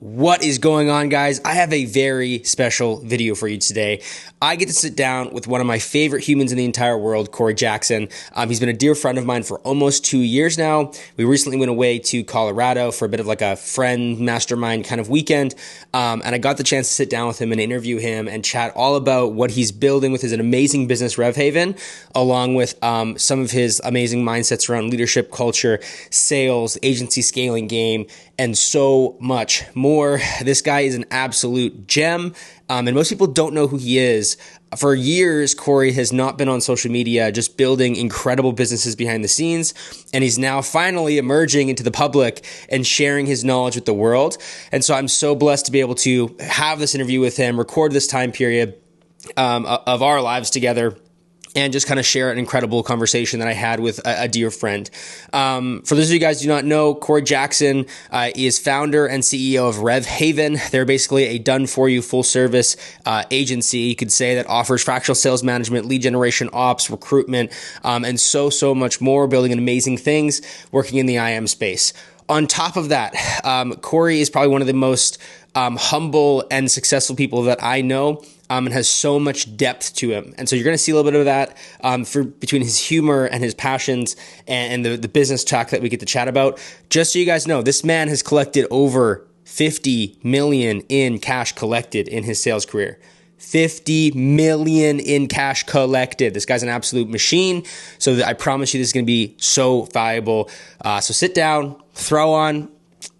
What is going on, guys? I have a very special video for you today. I get to sit down with one of my favorite humans in the entire world, Cory Jackson. He's been a dear friend of mine for almost 2 years now. We recently went away to Colorado for a bit of like a friend mastermind kind of weekend. And I got the chance to sit down with him and interview him and chat all about what he's building with his amazing business, RevHaven, along with some of his amazing mindsets around leadership, culture, sales, agency scaling game, and so much more. This guy is an absolute gem, and most people don't know who he is. For years, Cory has not been on social media, just building incredible businesses behind the scenes, and he's now finally emerging into the public and sharing his knowledge with the world. And so I'm so blessed to be able to have this interview with him, record this time period of our lives together, and just kind of share an incredible conversation that I had with a dear friend. For those of you guys who do not know, Cory Jackson is founder and CEO of RevHaven. They're basically a done-for-you full-service agency, you could say, that offers fractional sales management, lead generation, ops, recruitment, and so much more, building amazing things, working in the IM space. On top of that, Cory is probably one of the most humble and successful people that I know, and has so much depth to him. And so you're going to see a little bit of that between his humor and his passions and the business talk that we get to chat about. Just so you guys know, this man has collected over 50 million in cash collected in his sales career. 50 million in cash collected. This guy's an absolute machine. So I promise you this is going to be so valuable. So sit down, throw on,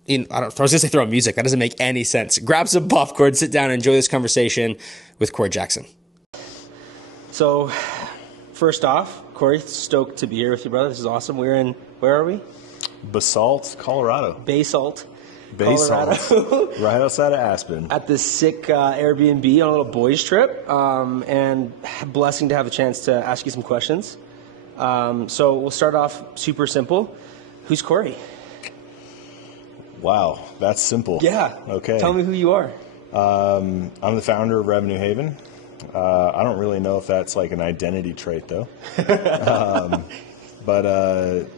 I was going to say throw on music. That doesn't make any sense. Grab some popcorn, sit down, and enjoy this conversation with Cory Jackson. So first off, Cory, stoked to be here with you, brother. This is awesome. Where are we? Basalt, Colorado. Basalt. Colorado. Right outside of Aspen. At this sick Airbnb on a little boys trip, and blessing to have a chance to ask you some questions. So we'll start off super simple. Who's Cory? Wow, that's simple. Yeah. Okay. Tell me who you are. I'm the founder of Revenue Haven. I don't really know if that's like an identity trait, though. But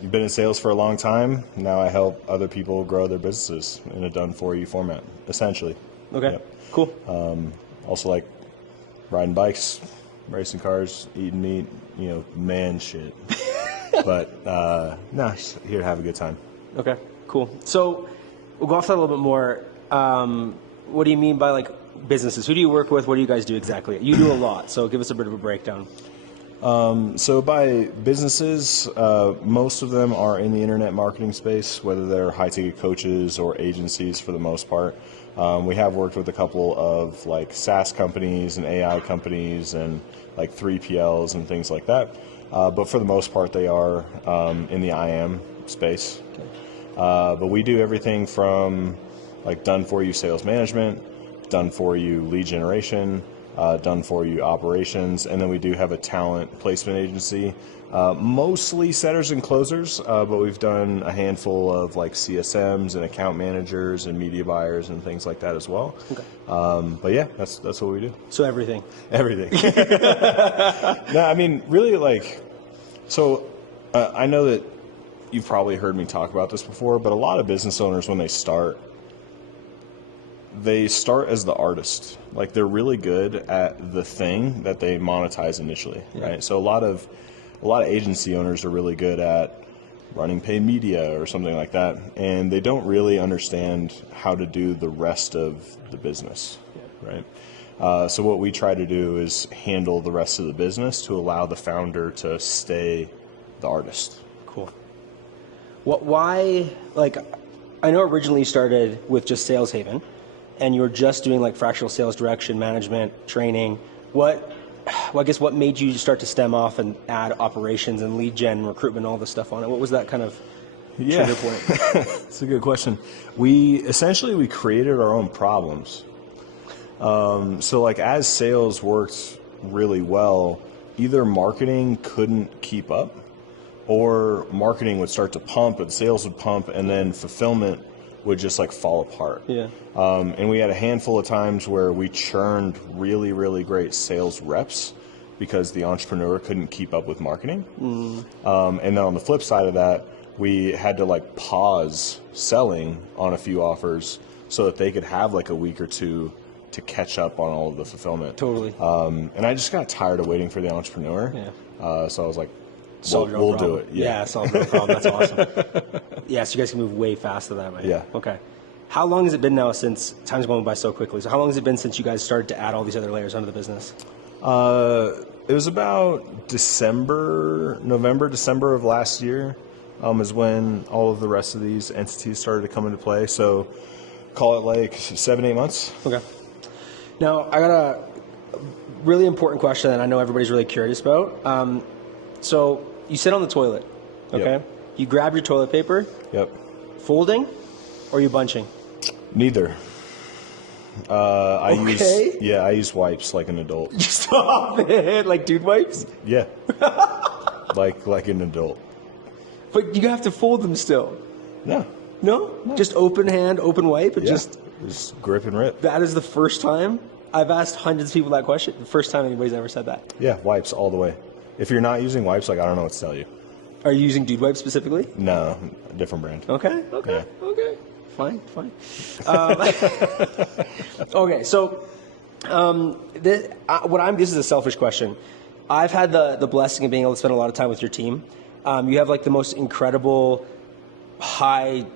you've been in sales for a long time. Now I help other people grow their businesses in a done-for-you format, essentially. Okay, Yep. Cool. Also like riding bikes, racing cars, eating meat, man shit. But just here to have a good time. Okay, cool. So we'll go off that a little bit more. What do you mean by like businesses? Who do you work with? What do you guys do exactly? You do a lot, so give us a bit of a breakdown. So by businesses, most of them are in the internet marketing space, whether they're high-ticket coaches or agencies for the most part. We have worked with a couple of like SaaS companies and AI companies and like 3PLs and things like that. But for the most part, they are in the IM space. Okay. But we do everything from like done-for-you sales management, done-for-you lead generation, done-for-you operations, and then we do have a talent placement agency, mostly setters and closers, but we've done a handful of like CSMs and account managers and media buyers and things like that as well. Okay. But yeah, that's what we do. So everything. Everything. No, I mean, really I know that you've probably heard me talk about this before, but a lot of business owners, when they start as the artist. Like they're really good at the thing that they monetize initially, right? So a lot of agency owners are really good at running paid media or something like that, and they don't really understand how to do the rest of the business, right? So what we try to do is handle the rest of the business to allow the founder to stay the artist. Cool. Why, like, I know originally you started with just Sales Haven, and you were just doing like fractional sales direction, management, training. What made you start to stem off and add operations and lead gen, recruitment, all this stuff on it? What was that kind of trigger point? That's a good question. We created our own problems. So like as sales worked really well, either marketing couldn't keep up, or marketing would start to pump and sales would pump, and then fulfillment would just like fall apart. Yeah. And we had a handful of times where we churned really, really great sales reps because the entrepreneur couldn't keep up with marketing. And then on the flip side of that, we had to like pause selling on a few offers so that they could have like a week or two to catch up on all of the fulfillment. Totally. And I just got tired of waiting for the entrepreneur. Yeah. So I was like, we'll do it. Yeah, solve your problem. That's awesome. Yeah, so you guys can move way faster that way. Yeah. Okay. How long has it been now since time's going by so quickly? So how long has it been since you guys started to add all these other layers onto the business? It was about November, December of last year is when all of the rest of these entities started to come into play. So call it like 7-8 months. Okay. Now, I got a really important question that I know everybody's really curious about. So you sit on the toilet, okay? Yep. You grab your toilet paper. Yep. Folding, or are you bunching? Neither. I use wipes like an adult. Stop it! Like dude wipes? Yeah. like an adult. But you have to fold them still. No. No? Just open hand, open wipe, and just grip and rip. That is the first time I've asked hundreds of people that question. The first time anybody's ever said that. Yeah, wipes all the way. If you're not using wipes, like I don't know what to tell you. Are you using dude wipes specifically? No, a different brand. Okay. Fine. Okay, so this is a selfish question. I've had the blessing of being able to spend a lot of time with your team. You have like the most incredible, high,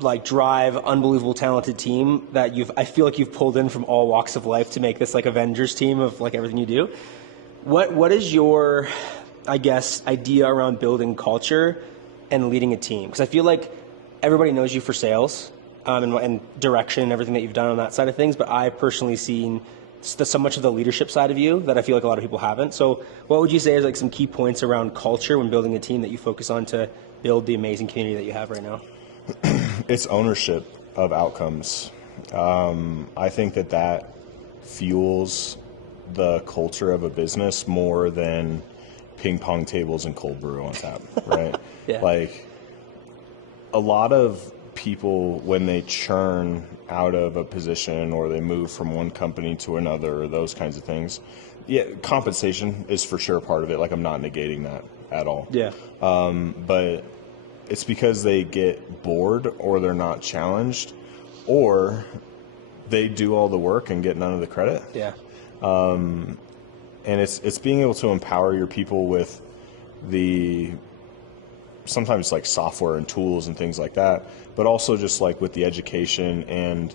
like drive, unbelievable, talented team that I feel like you've pulled in from all walks of life to make this like Avengers team of like everything you do. What is your, I guess, idea around building culture and leading a team? Because I feel like everybody knows you for sales and direction and everything that you've done on that side of things, but I've personally seen so much of the leadership side of you that I feel like a lot of people haven't. So what would you say is like some key points around culture when building a team that you focus on to build the amazing community that you have right now? It's ownership of outcomes. I think that fuels the culture of a business more than ping pong tables and cold brew on tap, right? Yeah. Like a lot of people, when they churn out of a position or they move from one company to another or those kinds of things, yeah, compensation is for sure part of it. Like I'm not negating that at all. Yeah. But it's because they get bored or they're not challenged or they do all the work and get none of the credit. Yeah. And it's being able to empower your people with the sometimes like software and tools and things like that, but also just like with the education, and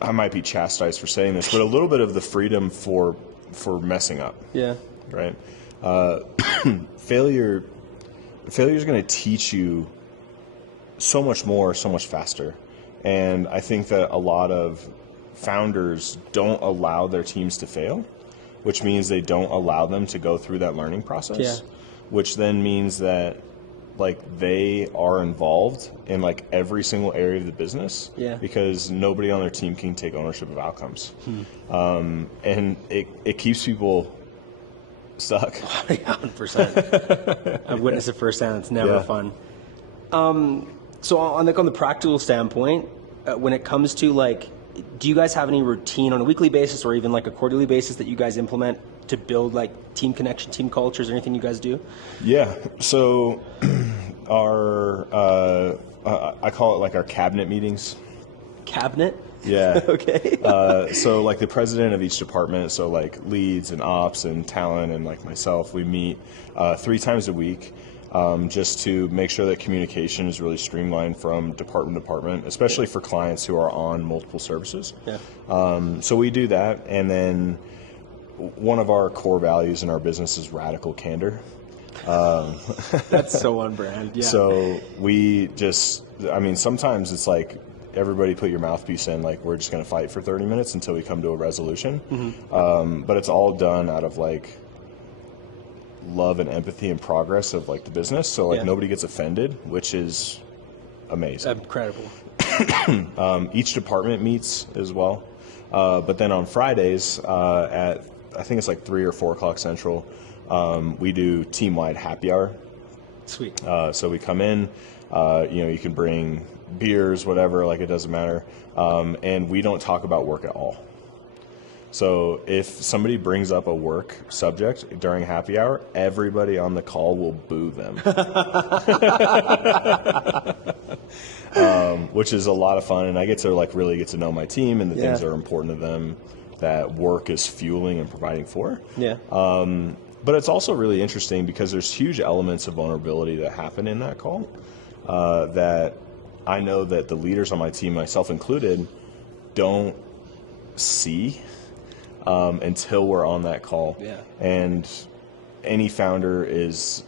I might be chastised for saying this, but a little bit of the freedom for messing up. Yeah. Right. Failure is going to teach you so much more, so much faster. And I think that a lot of founders don't allow their teams to fail, which means they don't allow them to go through that learning process. Yeah. Which then means that like they are involved in like every single area of the business. Yeah. Because nobody on their team can take ownership of outcomes. And it keeps people stuck. 100%. I've witnessed it firsthand. It's never fun. So on the practical standpoint, when it comes to like, do you guys have any routine on a weekly basis or even like a quarterly basis that you guys implement to build like team connection, team cultures, or anything you guys do? Yeah. So our I call it like our cabinet meetings. Cabinet? Yeah. Okay. So like the president of each department, so like leads and ops and talent and like myself, we meet 3 times a week. Just to make sure that communication is really streamlined from department to department, especially for clients who are on multiple services. Yeah. So we do that, and then one of our core values in our business is radical candor. That's so on brand. Yeah. So we just, I mean, sometimes it's like everybody put your mouthpiece in, like we're just going to fight for 30 minutes until we come to a resolution. Mm-hmm. But it's all done out of like love and empathy and progress of like the business. So like nobody gets offended, which is amazing. Incredible. Each department meets as well. But then on Fridays at, I think it's like 3 or 4 o'clock Central, we do team-wide happy hour. Sweet. So we come in, you can bring beers, whatever, like it doesn't matter. And we don't talk about work at all. So if somebody brings up a work subject during happy hour, everybody on the call will boo them, which is a lot of fun. And I get to like really get to know my team and the things that are important to them that work is fueling and providing for. Yeah. But it's also really interesting because there's huge elements of vulnerability that happen in that call that I know that the leaders on my team, myself included, don't see until we're on that call. Yeah. And any founder is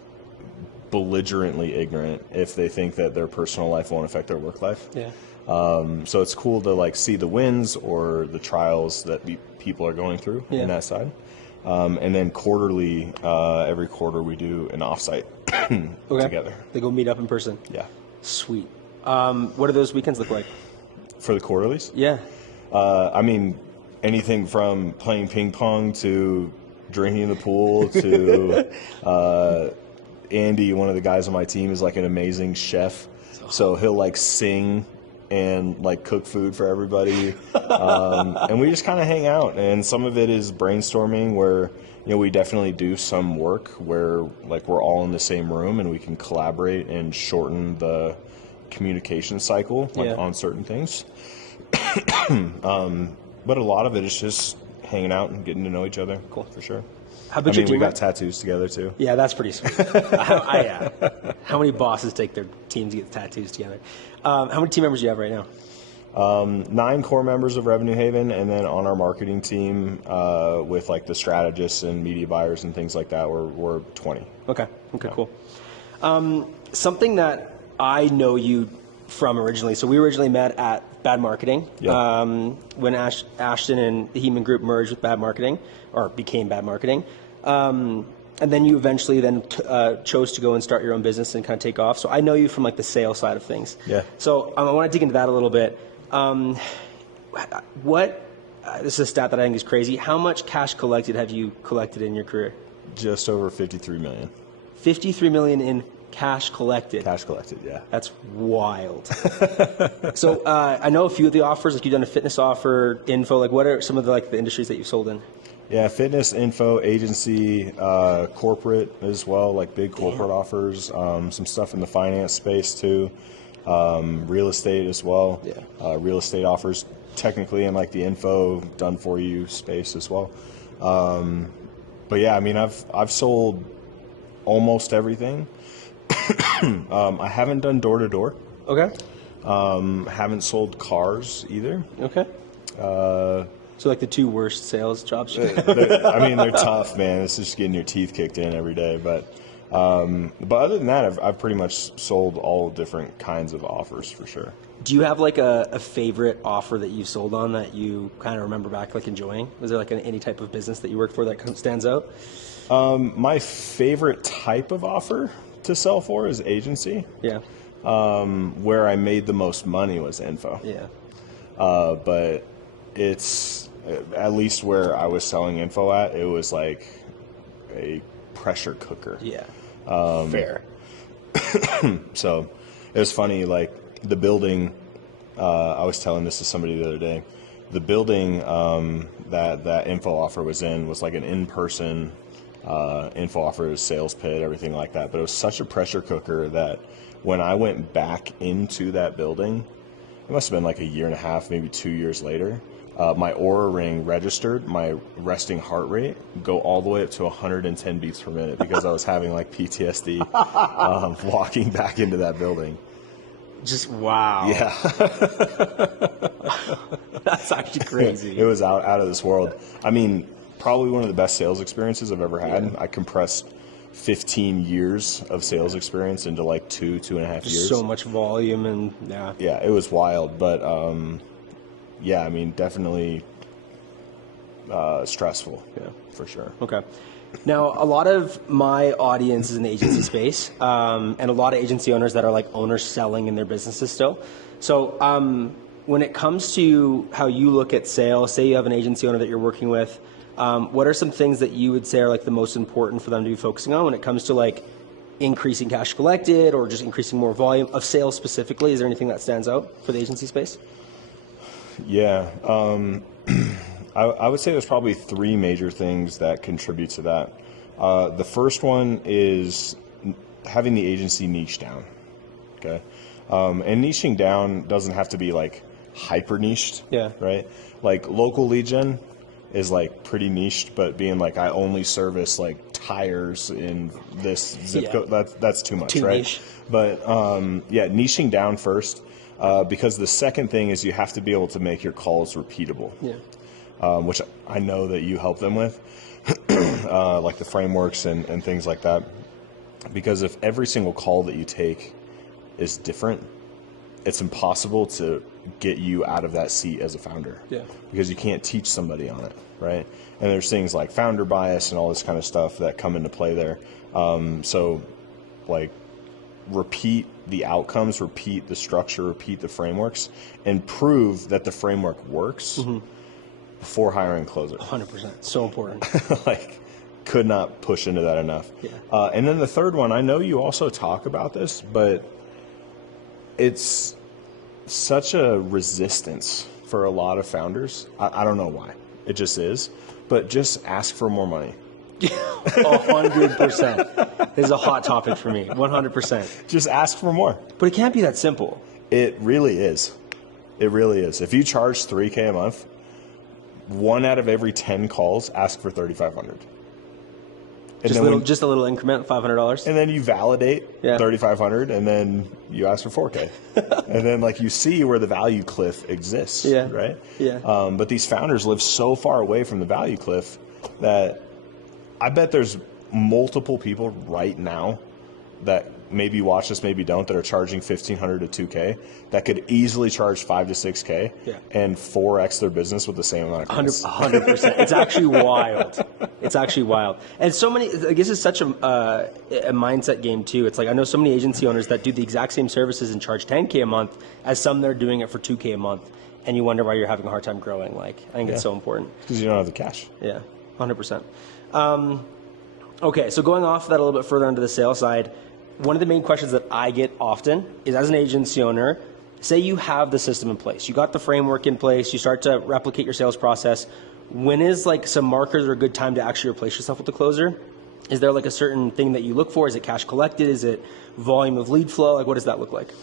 belligerently ignorant if they think that their personal life won't affect their work life. Yeah. So it's cool to like see the wins or the trials that people are going through in that side. And then quarterly, every quarter we do an offsite together. They go meet up in person. Yeah. Sweet. What do those weekends look like? For the quarterlies? Yeah. I mean, anything from playing ping pong to drinking in the pool to Andy, one of the guys on my team, is like an amazing chef. So he'll like sing and like cook food for everybody. And we just kind of hang out. And some of it is brainstorming where, you know, we definitely do some work where like we're all in the same room and we can collaborate and shorten the communication cycle on certain things. But a lot of it is just hanging out and getting to know each other. Cool, for sure. How big your team? We got tattoos together too. Yeah, that's pretty sweet. How many bosses take their teams to get tattoos together? How many team members do you have right now? 9 core members of Revenue Haven, and then on our marketing team with like the strategists and media buyers and things like that, we're 20. Okay, cool. Something that I know you from originally. So we originally met at Bad Marketing when Ashton and the Heman Group merged with Bad Marketing, or became Bad Marketing. And then you eventually chose to go and start your own business and kind of take off. So I know you from like the sales side of things. Yeah. So I want to dig into that a little bit. This is a stat that I think is crazy. How much cash collected have you collected in your career? Just over 53 million. 53 million in cash collected. Cash collected, yeah. That's wild. So I know a few of the offers, like you've done a fitness offer, info. Like what are some of the industries that you've sold in? Yeah, fitness, info, agency, corporate as well, like big corporate offers. Some stuff in the finance space too. Real estate as well. Yeah. Real estate offers technically in like the info done for you space as well. But yeah, I mean, I've sold almost everything. I haven't done door to door. Okay. Haven't sold cars either. Okay. So like the 2 worst sales jobs? They're tough, man. It's just getting your teeth kicked in every day. But other than that, I've pretty much sold all different kinds of offers for sure. Do you have like a favorite offer that you've sold on that you kind of remember back like enjoying? Was there like any type of business that you worked for that stands out? My favorite type of offer to sell for is agency. Yeah. Where I made the most money was info. Yeah. But it's at least where I was selling info at, it was like a pressure cooker. Yeah. Fair. So it was funny, like the building, I was telling this to somebody the other day, the building that info offer was in was like an in-person info offer, sales pit, everything like that. But it was such a pressure cooker that when I went back into that building, it must have been like a year and a half, maybe 2 years later, my Oura Ring registered my resting heart rate go all the way up to 110 beats per minute because I was having like PTSD walking back into that building. Just wow. Yeah. That's actually crazy. It was out of this world. I mean, probably one of the best sales experiences I've ever had. Yeah. I compressed 15 years of sales experience into like 2.5 years. So much volume and Yeah, it was wild, but yeah, I mean, definitely stressful. Yeah, for sure. Okay. Now, a lot of my audience is in the agency space, and a lot of agency owners that are like owners selling in their businesses still. So when it comes to how you look at sales, say you have an agency owner that you're working with, what are some things that you would say are like the most important for them to be focusing on when it comes to like increasing cash collected or just increasing more volume of sales specifically? Is there anything that stands out for the agency space? Yeah. I would say there's probably three major things that contribute to that. The first one is having the agency niche down. Okay. And niching down doesn't have to be like hyper niched. Yeah. Right. Like local lead gen is like pretty niched, but being like I only service like tires in this zip code, that's too much, too right? Niche. But yeah, niching down first, because the second thing is you have to be able to make your calls repeatable. Yeah. Which I know that you help them with, like the frameworks and things like that. Because if every single call that you take is different, it's impossible to get you out of that seat as a founder. Yeah. Because you can't teach somebody on it, right? And there's things like founder bias and all this kind of stuff that come into play there. So, like, repeat the outcomes, repeat the structure, repeat the frameworks, and prove that the framework works before hiring a closer. 100%. So important. Like, could not push into that enough. Yeah. And then the third one, I know you also talk about this, but it's such a resistance for a lot of founders. I don't know why. It just is. But just ask for more money. 100%. This is a hot topic for me. 100%. Just ask for more. But it can't be that simple. It really is. It really is. If you charge $3,000 a month, 1 out of every 10 calls ask for $3,500. Just a little increment, $500. And then you validate $3,500, and then you ask for $4,000, and then like you see where the value cliff exists. Yeah. Right. Yeah. But these founders live so far away from the value cliff that I bet there's multiple people right now that maybe watch this, maybe don't, that are charging $1,500 to $2,000 that could easily charge $5,000 to $6,000 and 4x their business with the same amount of costs. 100%. It's actually wild. It's actually wild. And so many, I guess it's such a mindset game too. It's like I know so many agency owners that do the exact same services and charge $10,000 a month as some that are doing it for $2,000 a month. And you wonder why you're having a hard time growing. Like, I think it's so important. Because you don't have the cash. Yeah, 100%. Okay, so going off that a little bit further onto the sales side, one of the main questions that I get often is, as an agency owner, say you have the system in place, you got the framework in place, you start to replicate your sales process. When is like some markers or a good time to actually replace yourself with the closer? Is there like a certain thing that you look for? Is it cash collected? Is it volume of lead flow? Like, what does that look like?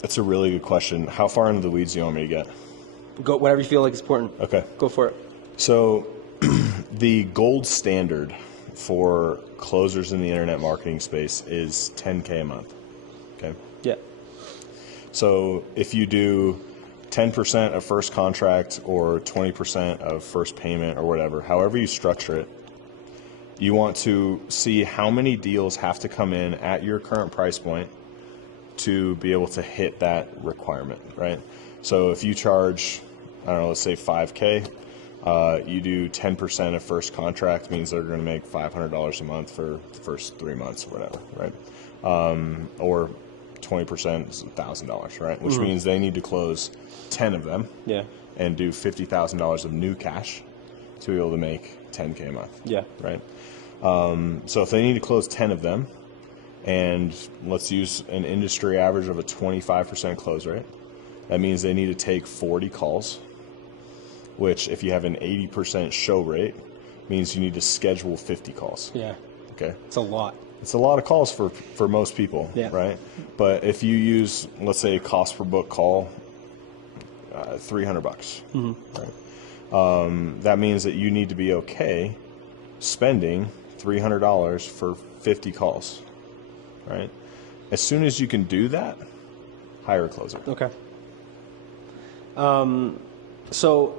That's a really good question. How far into the weeds do you want me to get? Go whatever you feel like is important. Okay. Go for it. So the gold standard for closers in the internet marketing space is $10,000 a month. Okay. Yeah. So if you do 10% of first contract or 20% of first payment or whatever, however you structure it, you want to see how many deals have to come in at your current price point to be able to hit that requirement, right? So if you charge, I don't know, let's say $5,000, you do 10% of first contract, means they're going to make $500 a month for the first 3 months or whatever, right? Or 20% is $1,000, right? Which means they need to close 10 of them and do $50,000 of new cash to be able to make $10,000 a month, right? So if they need to close 10 of them, and let's use an industry average of a 25% close rate, that means they need to take 40 calls, which if you have an 80% show rate, means you need to schedule 50 calls. Yeah. Okay. It's a lot. It's a lot of calls for most people, right? But if you use, let's say, cost per book call, $300, right? That means that you need to be okay spending $300 for 50 calls, right? As soon as you can do that, hire a closer. Okay. So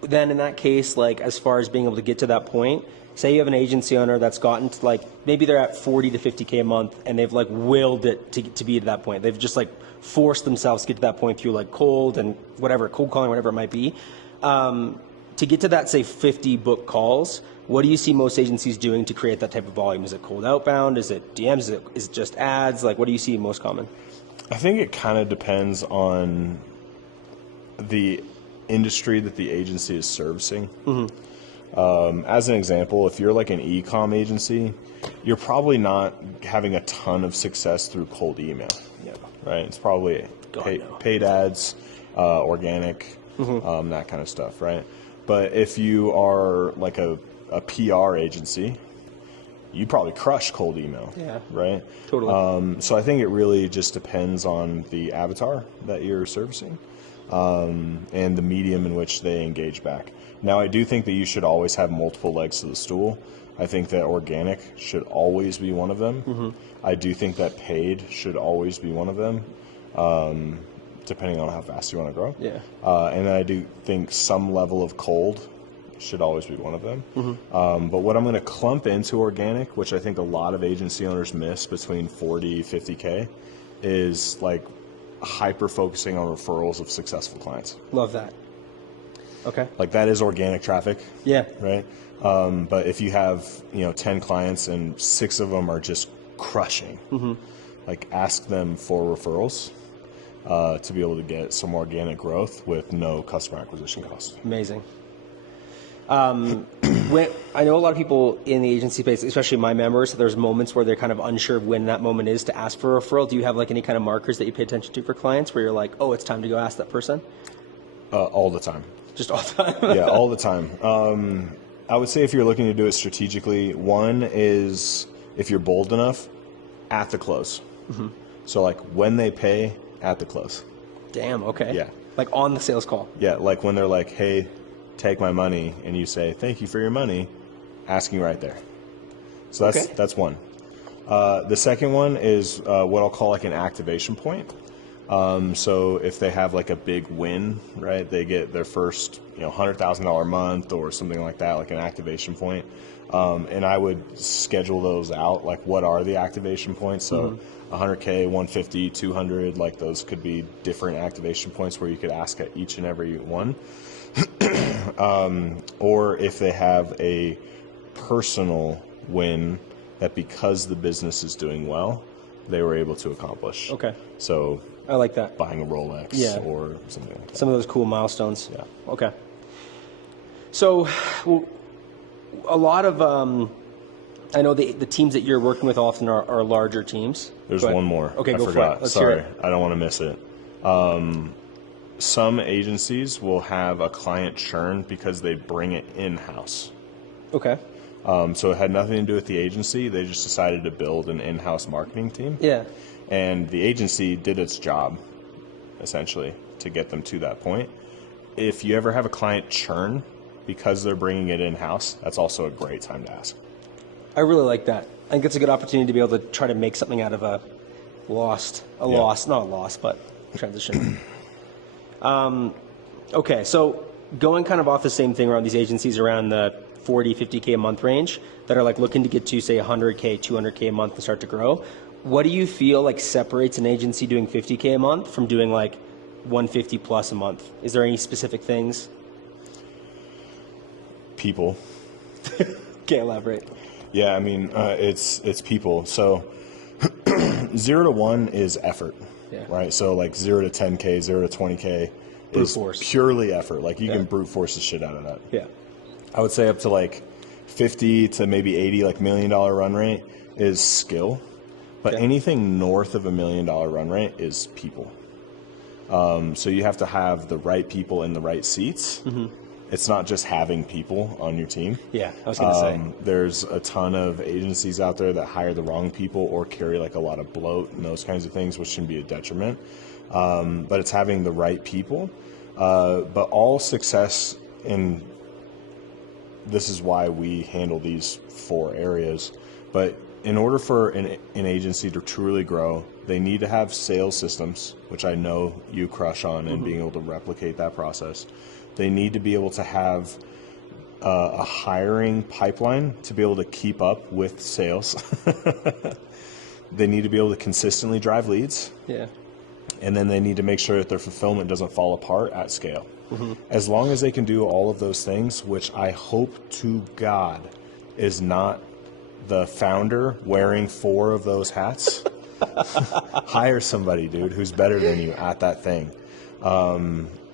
then in that case, like as far as being able to get to that point, say you have an agency owner that's gotten to like, maybe they're at 40 to 50K a month and they've like willed it to be to that point. They've just like forced themselves to get to that point through like cold and whatever, cold calling, whatever it might be. To get to that, say 50 book calls, what do you see most agencies doing to create that type of volume? Is it cold outbound? Is it DMs? Is it just ads? Like what do you see most common? I think it kind of depends on the industry that the agency is servicing. As an example, if you're like an e-com agency, you're probably not having a ton of success through cold email, right? It's probably paid ads, organic, that kind of stuff, right? But if you are like a PR agency, you probably crush cold email, right? Totally. So I think it really just depends on the avatar that you're servicing, and the medium in which they engage back. Now, I do think that you should always have multiple legs to the stool. I think that organic should always be one of them. I do think that paid should always be one of them, depending on how fast you want to grow. Yeah. And then I do think some level of cold should always be one of them. But what I'm going to clump into organic, which I think a lot of agency owners miss between 40, 50K, is like hyper focusing on referrals of successful clients. Love that. Okay. Like that is organic traffic. Yeah. Right. But if you have, 10 clients and 6 of them are just crushing, like ask them for referrals to be able to get some organic growth with no customer acquisition costs. Amazing. I know a lot of people in the agency space, especially my members, there's moments where they're kind of unsure of when that moment is to ask for a referral. Do you have like any kind of markers that you pay attention to for clients where you're like, oh, it's time to go ask that person? All the time. Just all the time? Yeah, all the time. I would say if you're looking to do it strategically, one is if you're bold enough, at the close. So like when they pay, at the close. Damn, okay. Yeah. Like on the sales call. Yeah, like when they're like, hey, take my money, and you say, thank you for your money, asking right there. So that's one. The second one is what I'll call like an activation point. So if they have like a big win, right, they get their first $100,000 month or something like that, like an activation point. And I would schedule those out, like what are the activation points? So 100K, 150, 200, like those could be different activation points where you could ask at each and every one. Or if they have a personal win that because the business is doing well, they were able to accomplish. Okay. So I like that. Buying a Rolex or something like that. Some of those cool milestones. Yeah. Okay. So a lot of, I know the teams that you're working with often are larger teams. There's one more. Okay, I go forgot. for it. Let's Sorry, hear it. I don't want to miss it. Some agencies will have a client churn because they bring it in-house. Okay. So it had nothing to do with the agency. They just decided to build an in-house marketing team. Yeah. And the agency did its job, essentially, to get them to that point. If you ever have a client churn because they're bringing it in-house, that's also a great time to ask. I really like that. I think it's a good opportunity to be able to try to make something out of a loss, not a loss, but transition. Okay, so going kind of off the same thing around these agencies around the 40, 50K a month range that are like looking to get to say 100K, 200K a month and start to grow. What do you feel like separates an agency doing 50K a month from doing like 150 plus a month? Is there any specific things? People. Okay, elaborate. Yeah, I mean, it's people. So 0 to 1 is effort, right? So like 0 to 10K, 0 to 20K is purely effort. Like you can brute force the shit out of that. Yeah. I would say up to like 50 to maybe 80, like $1 million run rate is skill. But anything north of $1 million run rate is people. So you have to have the right people in the right seats. It's not just having people on your team. Yeah, I was going to say. There's a ton of agencies out there that hire the wrong people or carry like a lot of bloat and those kinds of things, which can be a detriment. But it's having the right people. But all success in, this is why we handle these 4 areas. But in order for an agency to truly grow, they need to have sales systems, which I know you crush on, and being able to replicate that process. They need to be able to have a hiring pipeline to be able to keep up with sales. They need to be able to consistently drive leads. Yeah. And then they need to make sure that their fulfillment doesn't fall apart at scale. As long as they can do all of those things, which I hope to God is not the founder wearing 4 of those hats, hire somebody, dude, who's better than you at that thing,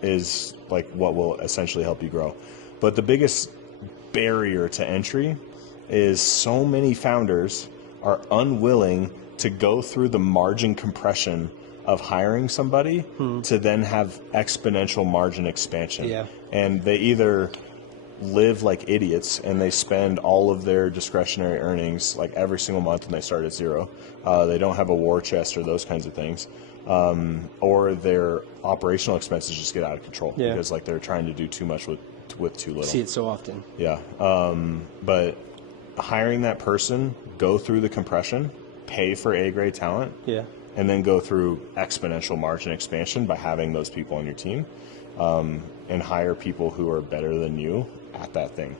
is like what will essentially help you grow. But the biggest barrier to entry is so many founders are unwilling to go through the margin compression of hiring somebody to then have exponential margin expansion. Yeah. And they either live like idiots and they spend all of their discretionary earnings like every single month and they start at zero. They don't have a war chest or those kinds of things. Or their operational expenses just get out of control because like they're trying to do too much with too little. See it so often. Yeah. But hiring that person, go through the compression, pay for A-grade talent, and then go through exponential margin expansion by having those people on your team, and hire people who are better than you at that thing.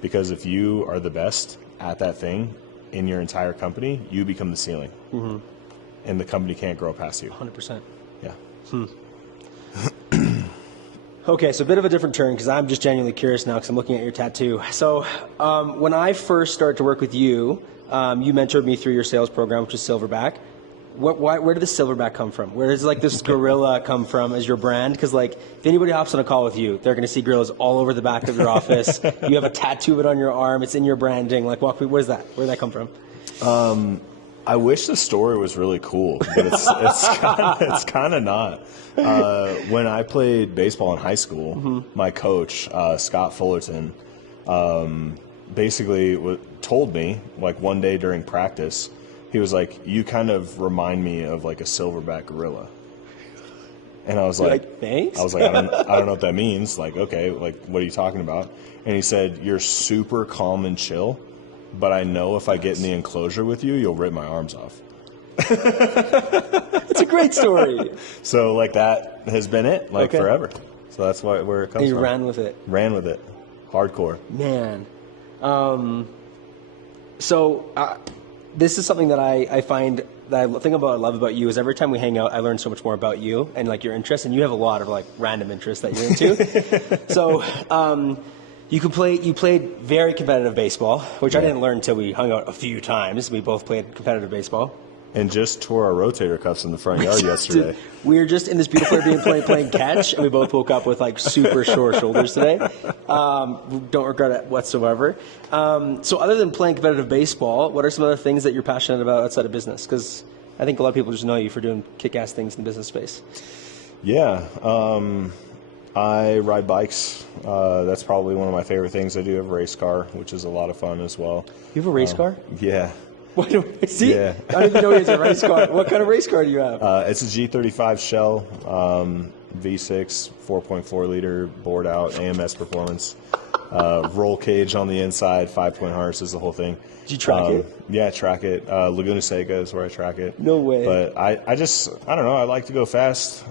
Because if you are the best at that thing in your entire company, you become the ceiling. And the company can't grow past you. 100%. Yeah. Okay, so a bit of a different turn because I'm just genuinely curious now because I'm looking at your tattoo. So when I first started to work with you, you mentored me through your sales program, which is Silverback. Where did the Silverback come from? Where does like this gorilla come from as your brand? Because like if anybody hops on a call with you, they're going to see gorillas all over the back of your office. You have a tattoo of it on your arm. It's in your branding. Like, walk me. Where's that? Where did that come from? I wish the story was really cool, but it's kind of not. When I played baseball in high school, my coach, Scott Fullerton, basically told me, like one day during practice, he was like, "You kind of remind me of like a silverback gorilla." And I was like, "Thanks." I was like, I don't know what that means. Like, okay, like what are you talking about? And he said, "You're super calm and chill, but I know if I get in the enclosure with you, you'll rip my arms off." It's a great story. So like that has been it, like forever. So that's where it comes from. You ran with it. Ran with it. Hardcore. Man. This is something that I find that I love about you is every time we hang out, I learn so much more about you and like your interests, and you have a lot of like random interests that you're into. So, you played very competitive baseball, which I didn't learn until we hung out a few times. We both played competitive baseball. And just tore our rotator cuffs in the front yard yesterday. We were just in this beautiful Airbnb playing catch, and we both woke up with like super sore shoulders today. Don't regret it whatsoever. So other than playing competitive baseball, what are some other things that you're passionate about outside of business? Because I think a lot of people just know you for doing kick-ass things in the business space. Yeah. I ride bikes. That's probably one of my favorite things. I do have a race car, which is a lot of fun as well. You have a race car? Yeah. See? Yeah. I don't even know he has a race car. What kind of race car do you have? It's a G35 Shell, V6, 4.4 liter, bored out, AMS performance, roll cage on the inside, 5-point harnesses, the whole thing. Did you track it? Yeah, track it. Laguna Seca is where I track it. No way. But I don't know, I like to go fast.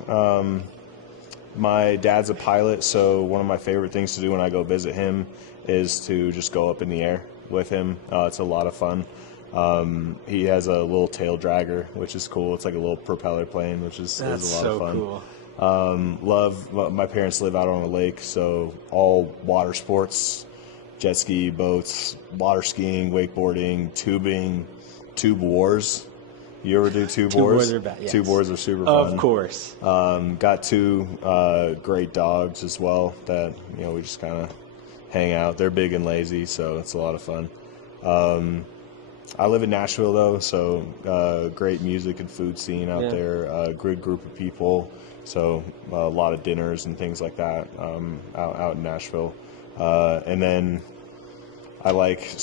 My dad's a pilot, so one of my favorite things to do when I go visit him is to just go up in the air with him. It's a lot of fun. He has a little tail dragger, which is cool. It's like a little propeller plane, which is a lot of fun. Cool. My parents live out on a lake, so all water sports, jet ski, boats, water skiing, wakeboarding, tubing, tube wars. You ever do tube wars? Tube wars are bad, yes. Tube wars are super fun. Of course. Got two great dogs as well that we just kind of hang out. They're big and lazy, so it's a lot of fun. I live in Nashville, though, so great music and food scene out there, a good group of people, so a lot of dinners and things like that out in Nashville. And then I like,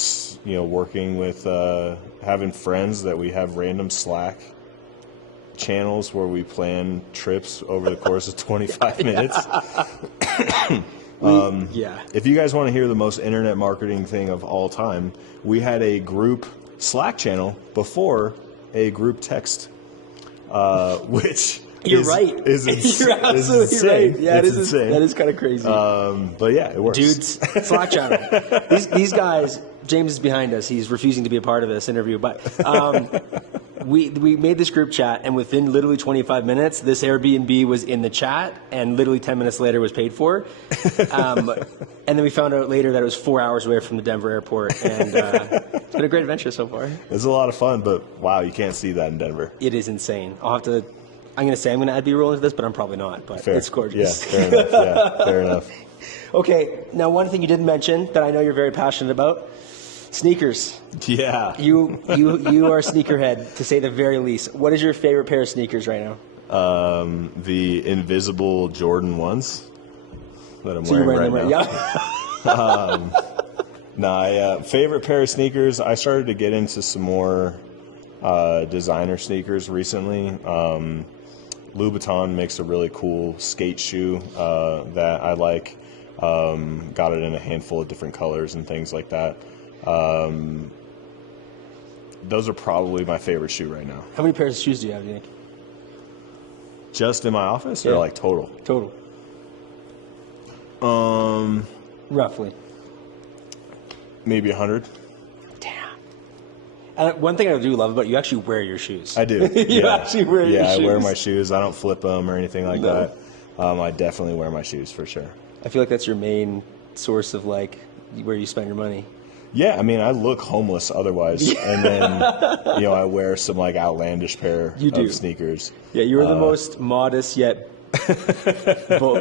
working with, having friends that we have random Slack channels where we plan trips over the course of 25 minutes. If you guys want to hear the most internet marketing thing of all time, we had a group Slack channel before a group text, which you're right. You're absolutely right. Yeah, it's insane. That is kind of crazy. But yeah, it works. Dudes, Slack channel. These guys, James is behind us. He's refusing to be a part of this interview, but we made this group chat, and within literally 25 minutes, this Airbnb was in the chat, and literally 10 minutes later was paid for. And then we found out later that it was 4 hours away from the Denver airport, and it's been a great adventure so far. It's a lot of fun, but wow, you can't see that in Denver. It is insane. I'm going to add B-roll into this, but I'm probably not. But fair. It's gorgeous. Yeah, fair enough. Yeah, fair enough. Okay, now one thing you didn't mention that I know you're very passionate about, sneakers. Yeah. You are a sneakerhead, to say the very least. What is your favorite pair of sneakers right now? The invisible Jordan 1s that I'm So you're wearing wearing right them, now. yeah. Favorite pair of sneakers. I started to get into some more designer sneakers recently. Louboutin makes a really cool skate shoe that I like. Got it in a handful of different colors and things like that. Those are probably my favorite shoe right now. How many pairs of shoes do you have, do you think? Just in my office, or Yeah. like total? Total. Roughly. Maybe 100. Damn. And one thing I do love about you, actually wear your shoes. I do. You actually wear your shoes. Yeah, I wear my shoes. I don't flip them or anything like No. that. I definitely wear my shoes for sure. I feel like that's your main source of like where you spend your money. Yeah, I mean, I look homeless otherwise, and then I wear some like outlandish pair of sneakers. Yeah, you're the most modest yet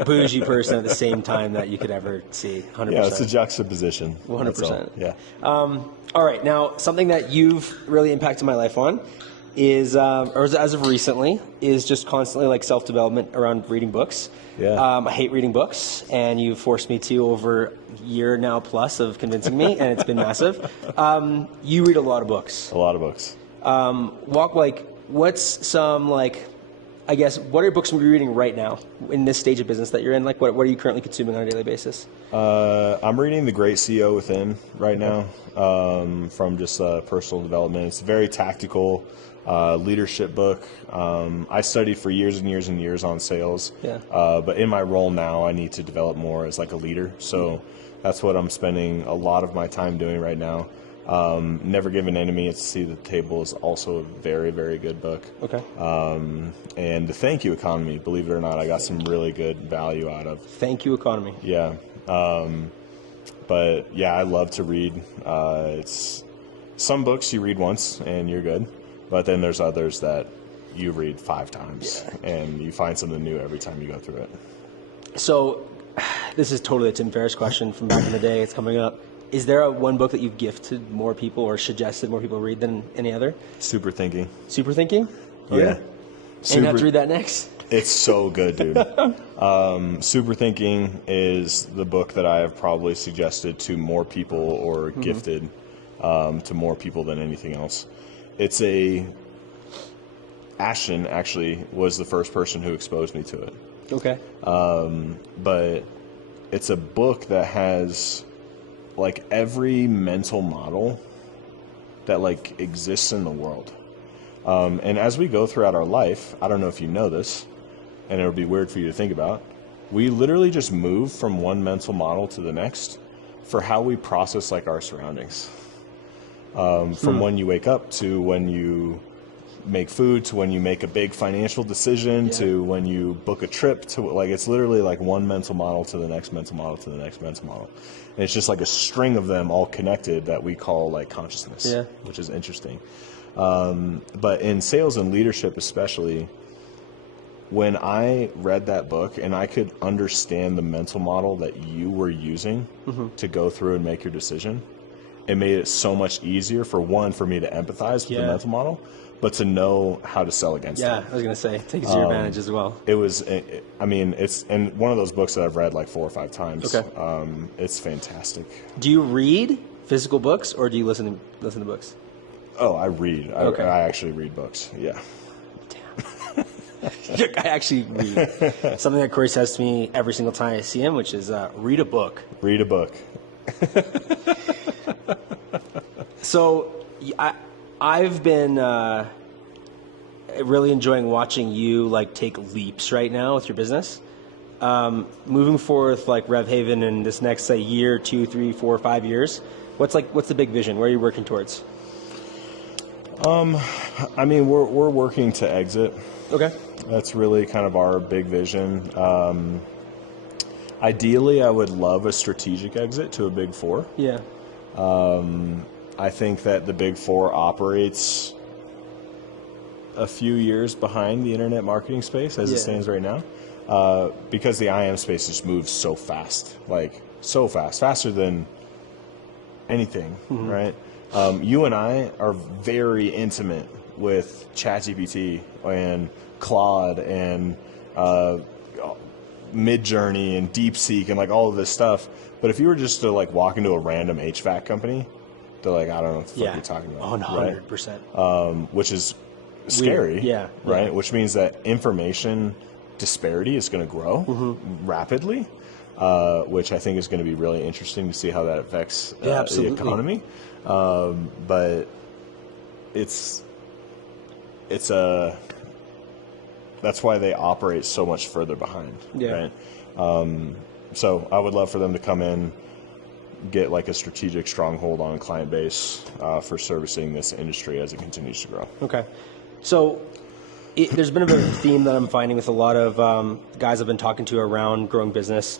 bougie person at the same time that you could ever see. 100%. Yeah, it's a juxtaposition. 100%. Yeah. All right, now something that you've really impacted my life on is, or as of recently, is just constantly like self-development around reading books. Yeah. I hate reading books, and you've forced me to over a year now plus of convincing me, and it's been massive. You read a lot of books. A lot of books. What's some like, I guess, what are books you're reading right now in this stage of business that you're in? Like, what are you currently consuming on a daily basis? I'm reading The Great CEO Within right now from just personal development. It's a very tactical leadership book. I studied for years and years and years on sales, but in my role now, I need to develop more as like a leader. So that's what I'm spending a lot of my time doing right now. Never Give an Enemy at the Seat at the Table is also a very, very good book. Okay. And The Thank You Economy, believe it or not, I got some really good value out of. Thank You Economy. Yeah. But yeah, I love to read. It's some books you read once and you're good, but then there's others that you read 5 times and you find something new every time you go through it. So this is totally a Tim Ferriss question from back in the day. It's coming up. Is there one book that you've gifted more people or suggested more people read than any other? Super Thinking. Super Thinking? Yeah. And you have to read that next? It's so good, dude. Super Thinking is the book that I have probably suggested to more people or gifted to more people than anything else. It's Ashton actually was the first person who exposed me to it. Okay. But it's a book that has like every mental model that like exists in the world. And as we go throughout our life, I don't know if you know this, and it would be weird for you to think about, we literally just move from one mental model to the next for how we process like our surroundings. From when you wake up to when you make food to when you make a big financial decision to when you book a trip to like, it's literally like one mental model to the next mental model to the next mental model. And it's just like a string of them all connected that we call like consciousness, which is interesting. But in sales and leadership, especially, when I read that book and I could understand the mental model that you were using to go through and make your decision, it made it so much easier for me to empathize with the mental model, but to know how to sell against it. Yeah, I was going to say, it takes your advantage as well. It was, I mean, it's and one of those books that I've read like 4 or 5 times. Okay. It's fantastic. Do you read physical books or do you listen to books? Oh, I read. Okay. I actually read books. Yeah. Damn. I actually read. Something that Cory says to me every single time I see him, which is read a book. Read a book. So I've been really enjoying watching you like take leaps right now with your business. Moving forward with like Rev Haven in this next say year, 2, 3, 4, 5 years, what's the big vision? Where are you working towards? I mean, we're working to exit. Okay. That's really kind of our big vision. Ideally, I would love a strategic exit to a Big Four. Yeah. I think that the Big Four operates a few years behind the internet marketing space as it stands right now, because the IM space just moves so fast, like so fast, faster than anything, right? You and I are very intimate with ChatGPT and Claude and Midjourney and DeepSeek and like all of this stuff. But if you were just to like walk into a random HVAC company, they're like, I don't know what the fuck you're talking about. 100%. Right? Which is scary. Weird. Yeah. Right? Yeah. Which means that information disparity is going to grow rapidly, which I think is going to be really interesting to see how that affects the economy. But it's that's why they operate so much further behind. Yeah. Right? So I would love for them to come in, get like a strategic stronghold on client base for servicing this industry as it continues to grow. Okay. So there's been a bit of a theme that I'm finding with a lot of guys I've been talking to around growing business,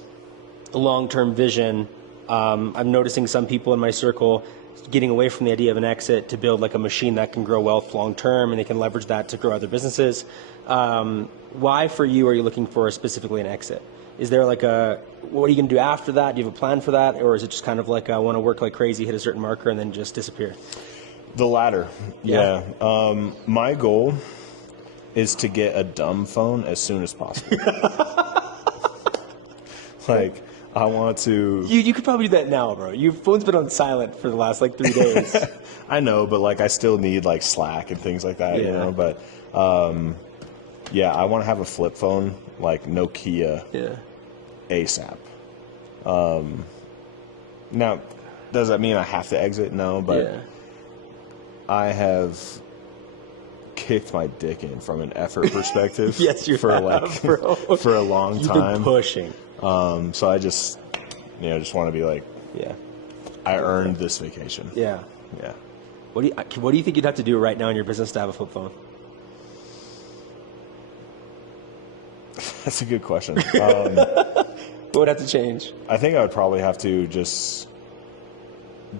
the long-term vision. I'm noticing some people in my circle getting away from the idea of an exit to build like a machine that can grow wealth long-term, and they can leverage that to grow other businesses. Why for you are you looking for specifically an exit? Is there like what are you going to do after that? Do you have a plan for that? Or is it just kind of like I want to work like crazy, hit a certain marker, and then just disappear? The latter. Yeah. My goal is to get a dumb phone as soon as possible. Like, I want to... You could probably do that now, bro. Your phone's been on silent for the last like 3 days. I know, but like I still need like Slack and things like that, you know? But yeah, I want to have a flip phone, like Nokia, ASAP. Now, does that mean I have to exit? No, but I have kicked my dick in from an effort perspective. Yes, you for have, like bro. for a long You've time. been pushing. So I just want to be like, I earned this vacation. Yeah. Yeah. What do you think you'd have to do right now in your business to have a flip phone? That's a good question. What would have to change? I think I would probably have to just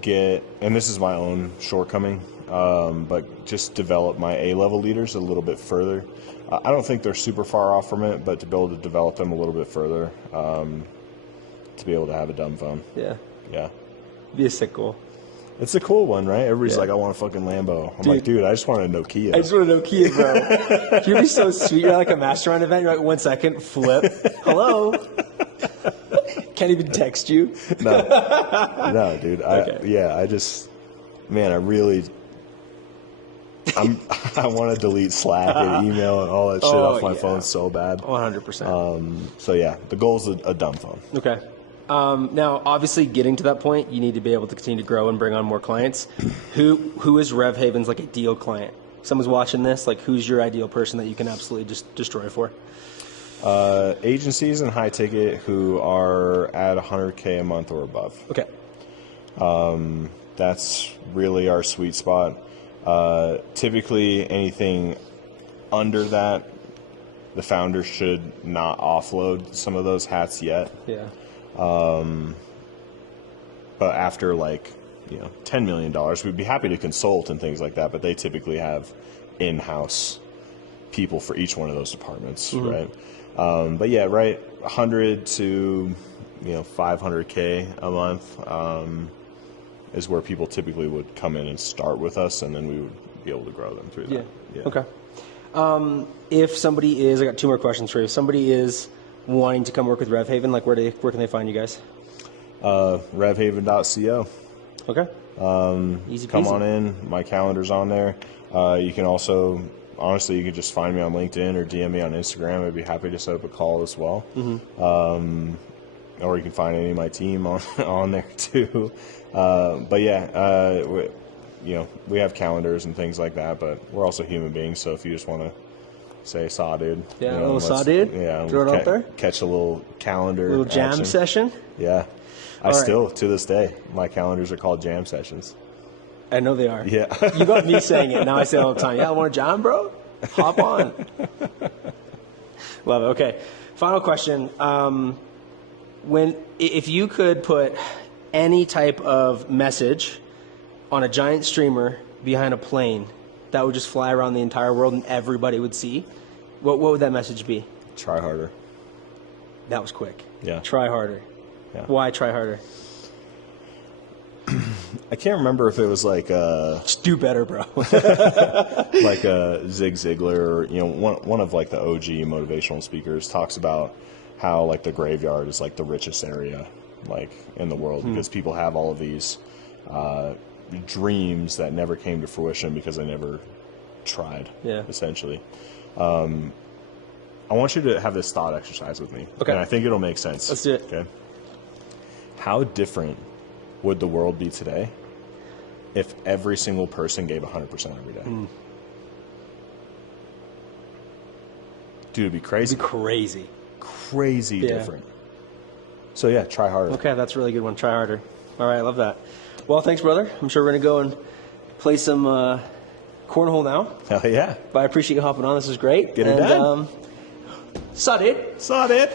get, and this is my own shortcoming, but just develop my A-level leaders a little bit further. I don't think they're super far off from it, but to be able to develop them a little bit further, to be able to have a dumb phone. Yeah. Yeah. Be a sick goal. It's a cool one, right? Everybody's like, I want a fucking Lambo. I'm like, dude, I just want a Nokia. I just want a Nokia, bro. You'd be so sweet. You're like a mastermind event. You're like, 1 second, flip. Hello. Can't even text you. No, dude. I just, man, I want to delete Slack and email and all that shit off my phone so bad. 100%. So yeah, the goal is a dumb phone. Okay. Now, obviously, getting to that point, you need to be able to continue to grow and bring on more clients. Who is Rev Haven's like ideal client? Someone's watching this. Like, who's your ideal person that you can absolutely just destroy for? Agencies and high ticket who are at $100K a month or above. Okay. That's really our sweet spot. Typically, anything under that, the founder should not offload some of those hats yet. Yeah. But after like, $10 million, we'd be happy to consult and things like that. But they typically have in-house people for each one of those departments, right? But yeah, right, 100 to 500K a month is where people typically would come in and start with us, and then we would be able to grow them through that. Yeah. Okay. If somebody is, I got 2 more questions for you. If somebody is wanting to come work with RevHaven, like where can they find you guys? RevHaven.co. Okay. Easy peasy. Come on in. My calendar's on there. You can also, honestly, you can just find me on LinkedIn or DM me on Instagram. I'd be happy to set up a call as well. Or you can find any of my team on there too. But yeah, we have calendars and things like that, but we're also human beings. So if you just want to say saw dude. Yeah, a little saw dude. Yeah. Throw it out there. Catch a little calendar. A little jam action. session. Yeah. I still, to this day, my calendars are called jam sessions. I know they are. Yeah. You got me saying it. Now I say it all the time. Yeah, I want a jam, bro? Hop on. Love it. Okay. Final question. If you could put any type of message on a giant streamer behind a plane that would just fly around the entire world and everybody would see, what would that message be? Try harder. That was quick. Yeah. Try harder. Yeah. Why try harder? I can't remember if it was like Just do better, bro. like Zig Ziglar, or one of like the OG motivational speakers talks about how like the graveyard is like the richest area like in the world because people have all of these dreams that never came to fruition because they never tried. Yeah. Essentially. I want you to have this thought exercise with me. Okay. And I think it'll make sense. Let's do it. Okay. How different would the world be today if every single person gave 100% every day? Dude, it'd be crazy. It'd be crazy. Crazy different. So yeah, try harder. Okay, that's a really good one. Try harder. All right, I love that. Well, thanks, brother. I'm sure we're going to go and play some cornhole now. Hell yeah. But I appreciate you hopping on. This is great. Get it done. Sod it. Saw it.